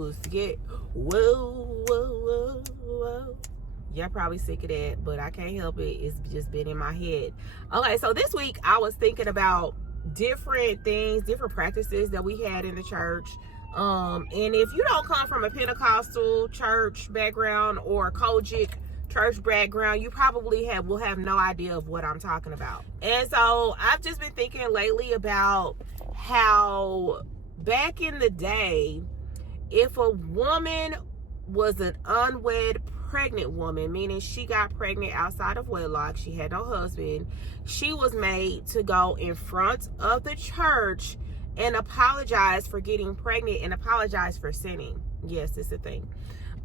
pussy. Whoa, whoa, whoa, whoa. Y'all probably sick of that, but I can't help it. It's just been in my head. Okay, so this week I was thinking about different things, different practices that we had in the church. And if you don't come from a Pentecostal church background or a Kojic church background, you probably will have no idea of what I'm talking about. And so I've just been thinking lately about how back in the day, if a woman was an unwed pregnant woman, meaning she got pregnant outside of wedlock, she had no husband, she was made to go in front of the church and apologize for getting pregnant and apologize for sinning. Yes, it's a thing.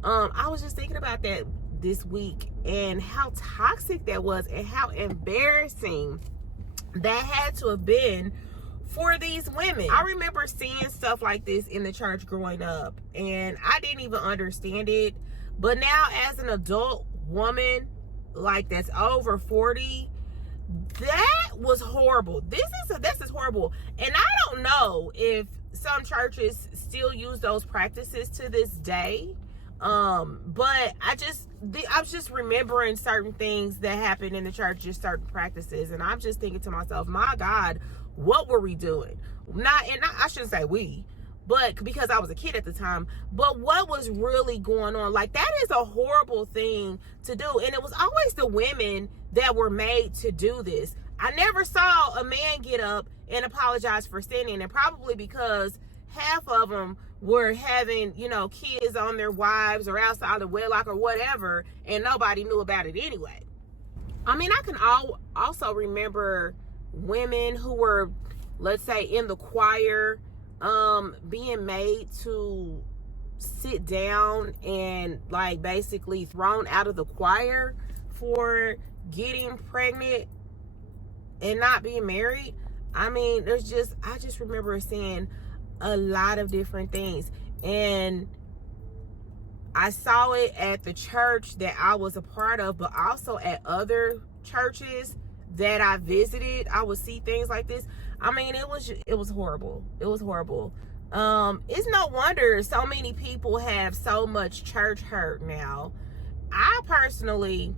I was just thinking about that this week and how toxic that was and how embarrassing that had to have been for these women. I remember seeing stuff like this in the church growing up, and I didn't even understand it. But now as an adult woman, like that's over 40, that was horrible. This is horrible. And I don't know if some churches still use those practices to this day. But I'm just remembering certain things that happened in the church, just certain practices. And I'm just thinking to myself, my God, what were we doing? I shouldn't say we, but because I was a kid at the time, but what was really going on? Like, that is a horrible thing to do. And it was always the women that were made to do this. I never saw a man get up and apologize for sinning, and probably because half of them were having, kids on their wives or outside of wedlock or whatever, and nobody knew about it anyway. I mean, I can also remember women who were, let's say, in the choir, being made to sit down and like basically thrown out of the choir for getting pregnant and not being married. I mean, I just remember seeing a lot of different things, and I saw it at the church that I was a part of, but also at other churches that I visited. I would see things like this. I mean, it was horrible. It was horrible. It's no wonder so many people have so much church hurt now. I personally,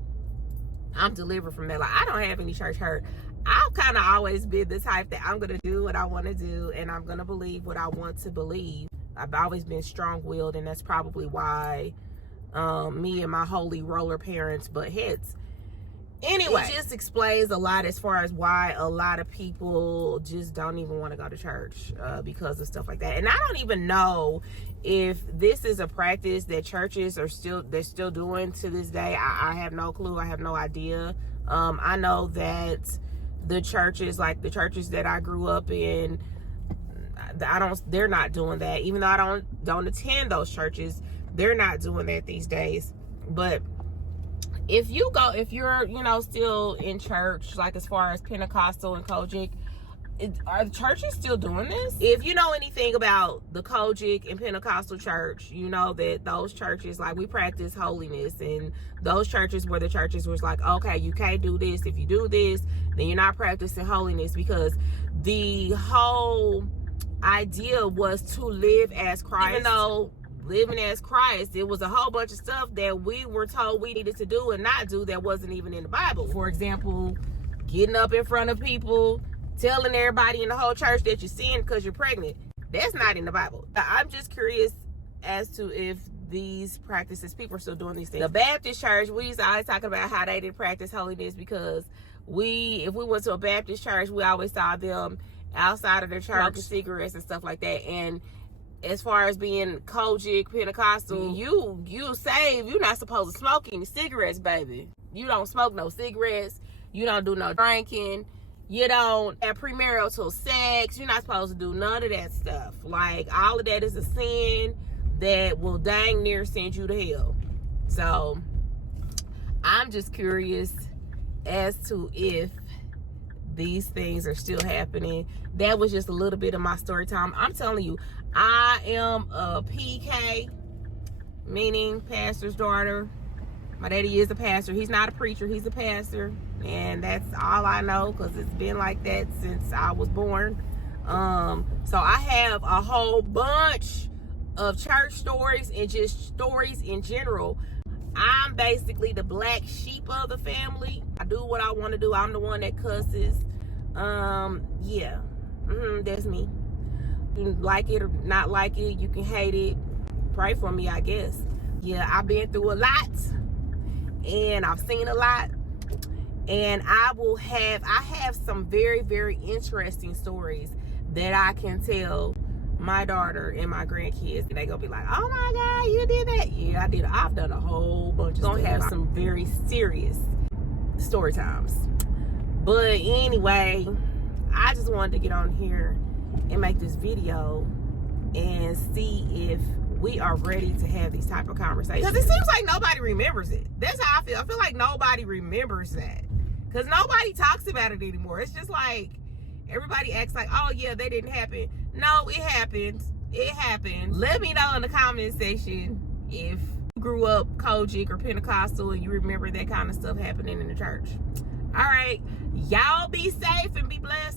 I'm delivered from that. Like, I don't have any church hurt. I've kind of always been the type that I'm going to do what I want to do, and I'm going to believe what I want to believe. I've always been strong-willed, and that's probably why me and my holy roller parents butt heads. Anyway, it just explains a lot as far as why a lot of people just don't even want to go to church because of stuff like that. And I don't even know if this is a practice that churches they're still doing to this day. I have no clue. I have no idea. I know that the churches that I grew up in, they're not doing that. Even though I don't attend those churches, they're not doing that these days. But if you're still in church, like as far as Pentecostal and Kojic, are the churches still doing this? If you know anything about the Kojic and Pentecostal church, you know that those churches, like, we practice holiness, and those churches were the churches was like, okay, you can't do this. If you do this, then you're not practicing holiness, because the whole idea was to live as Christ. Even though living as Christ, it was a whole bunch of stuff that we were told we needed to do and not do that wasn't even in the Bible. For example, getting up in front of people, telling everybody in the whole church that you're sinning because you're pregnant. That's not in the Bible. I'm just curious as to if these practices, people are still doing these things. The Baptist church, we used to always talk about how they didn't practice holiness, because if we went to a Baptist church, we always saw them outside of their church smoking cigarettes and stuff like that. And as far as being Kojic, Pentecostal, you saved, you're not supposed to smoke any cigarettes, baby. You don't smoke no cigarettes. You don't do no drinking. You don't have premarital sex. You're not supposed to do none of that stuff. Like, all of that is a sin that will dang near send you to hell. So I'm just curious as to if these things are still happening. That was just a little bit of my story time. I'm telling you, I am a PK, meaning pastor's daughter. My daddy is a pastor. He's not a preacher, he's a pastor. And that's all I know, because it's been like that since I was born. So I have a whole bunch of church stories and just stories in general. I'm basically the black sheep of the family. I do what I want to do. I'm the one that cusses. Yeah. That's me. You can like it or not like it. You can hate it. Pray for me, I guess. Yeah, I've been through a lot. And I've seen a lot. And I have some very, very interesting stories that I can tell my daughter and my grandkids. They gonna be like, oh my God, you did that. Yeah, I did. I've done a whole bunch of stuff. Gonna have some very serious story times. But anyway, I just wanted to get on here and make this video and see if we are ready to have these type of conversations. Because it seems like nobody remembers it. That's how I feel. I feel like nobody remembers that. Because nobody talks about it anymore. It's just like everybody acts like, oh yeah, that didn't happen. No, it happened. It happened. Let me know in the comment section if you grew up Kojic or Pentecostal and you remember that kind of stuff happening in the church. All right. Y'all be safe and be blessed.